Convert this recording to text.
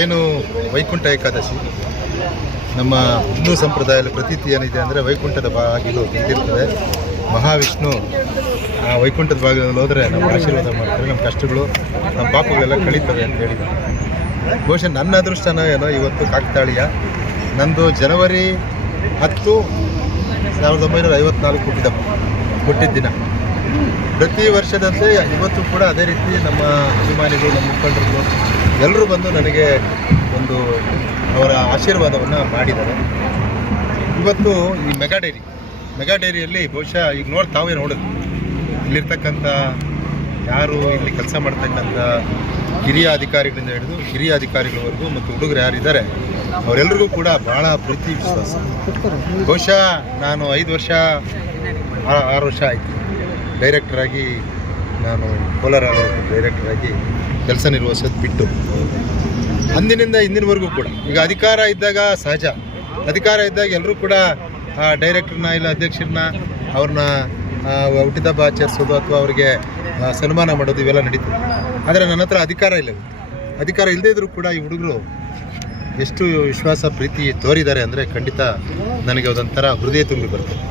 ಏನು ವೈಕುಂಠ ಏಕಾದಶಿ? ನಮ್ಮ ಹಿಂದೂ ಸಂಪ್ರದಾಯದಲ್ಲಿ ಪ್ರತೀತಿ ಏನಿದೆ ಅಂದರೆ ವೈಕುಂಠದ ಬಾಗಿಲು ನಿಂತಿರ್ತದೆ ಮಹಾವಿಷ್ಣು ಆ ವೈಕುಂಠದ ಬಾಗಿಲಲ್ಲಿ ಹೋದರೆ ನಮ್ಮ ಆಶೀರ್ವಾದ ಮಾಡ್ತಾರೆ ನಮ್ಮ ಕಷ್ಟಗಳು ನಮ್ಮ ಪಾಪಗಳೆಲ್ಲ ಕಳೀತವೆ ಅಂತ ಹೇಳಿದ್ರು. ಬಹುಶಃ ನನ್ನ ಅದೃಷ್ಟನ ಏನೋ ಇವತ್ತು ಕಾಕತಾಳೀಯ. ನಂದು ಜನವರಿ ಹತ್ತು ಸಾವಿರದ ಒಂಬೈನೂರ ಐವತ್ನಾಲ್ಕು ಹುಟ್ಟಿದ ಹುಟ್ಟಿದ ದಿನ. ಪ್ರತಿ ವರ್ಷದಂತೆ ಇವತ್ತು ಕೂಡ ಅದೇ ರೀತಿ ನಮ್ಮ ಅಭಿಮಾನಿಗಳು, ನಮ್ಮ ಮುಖಂಡರು ಎಲ್ಲರೂ ಬಂದು ನನಗೆ ಒಂದು ಅವರ ಆಶೀರ್ವಾದವನ್ನು ಮಾಡಿದ್ದಾರೆ. ಇವತ್ತು ಈ ಮೆಗಾ ಡೈರಿ, ಮೆಗಾ ಡೈರಿಯಲ್ಲಿ ಬಹುಶಃ ಈಗ ನೋಡಿ, ತಾವೇ ನೋಡಿದ್ವಿ ಇಲ್ಲಿರ್ತಕ್ಕಂಥ ಯಾರು ಇಲ್ಲಿ ಕೆಲಸ ಮಾಡ್ತಕ್ಕಂಥ ಹಿರಿಯ ಅಧಿಕಾರಿಗಳಿಂದ ಹಿಡಿದು ಹಿರಿಯ ಅಧಿಕಾರಿಗಳವರೆಗೂ ಮತ್ತು ಹುಡುಗರು ಯಾರಿದ್ದಾರೆ ಅವರೆಲ್ಲರಿಗೂ ಕೂಡ ಭಾಳ ಪ್ರೀತಿ ವಿಶ್ವಾಸ. ಬಹುಶಃ ನಾನು ಐದು ವರ್ಷ ಆರು ವರ್ಷ ಆಯಿತು. ಡೈರೆಕ್ಟರಾಗಿ ನಾನು ಕೋಲಾರ ಡೈರೆಕ್ಟರಾಗಿ ಕೆಲಸ ನಿರ್ವಹಿಸೋದು ಬಿಟ್ಟು ಅಂದಿನಿಂದ ಇಂದಿನವರೆಗೂ ಕೂಡ, ಈಗ ಅಧಿಕಾರ ಇದ್ದಾಗ ಸಹಜ. ಅಧಿಕಾರ ಇದ್ದಾಗ ಎಲ್ಲರೂ ಕೂಡ, ಆ ಡೈರೆಕ್ಟರ್ನ ಇಲ್ಲ ಅಧ್ಯಕ್ಷರನ್ನ ಅವ್ರನ್ನ ಹುಟ್ಟಿದಬ್ಬ ಆಚರಿಸೋದು ಅಥವಾ ಅವರಿಗೆ ಸನ್ಮಾನ ಮಾಡೋದು ಇವೆಲ್ಲ ನಡೀತದೆ ಆದರೆ ನನ್ನ ಹತ್ರ ಅಧಿಕಾರ ಇಲ್ಲ ಅಧಿಕಾರ ಇಲ್ಲದೇ ಇದ್ರೂ ಕೂಡ ಈ ಹುಡುಗರು ಎಷ್ಟು ವಿಶ್ವಾಸ, ಪ್ರೀತಿ ತೋರಿದ್ದಾರೆ ಅಂದರೆ ಖಂಡಿತ ನನಗೆ ಅದೊಂಥರ ಹೃದಯ ತುಂಬಿ ಬರ್ತದೆ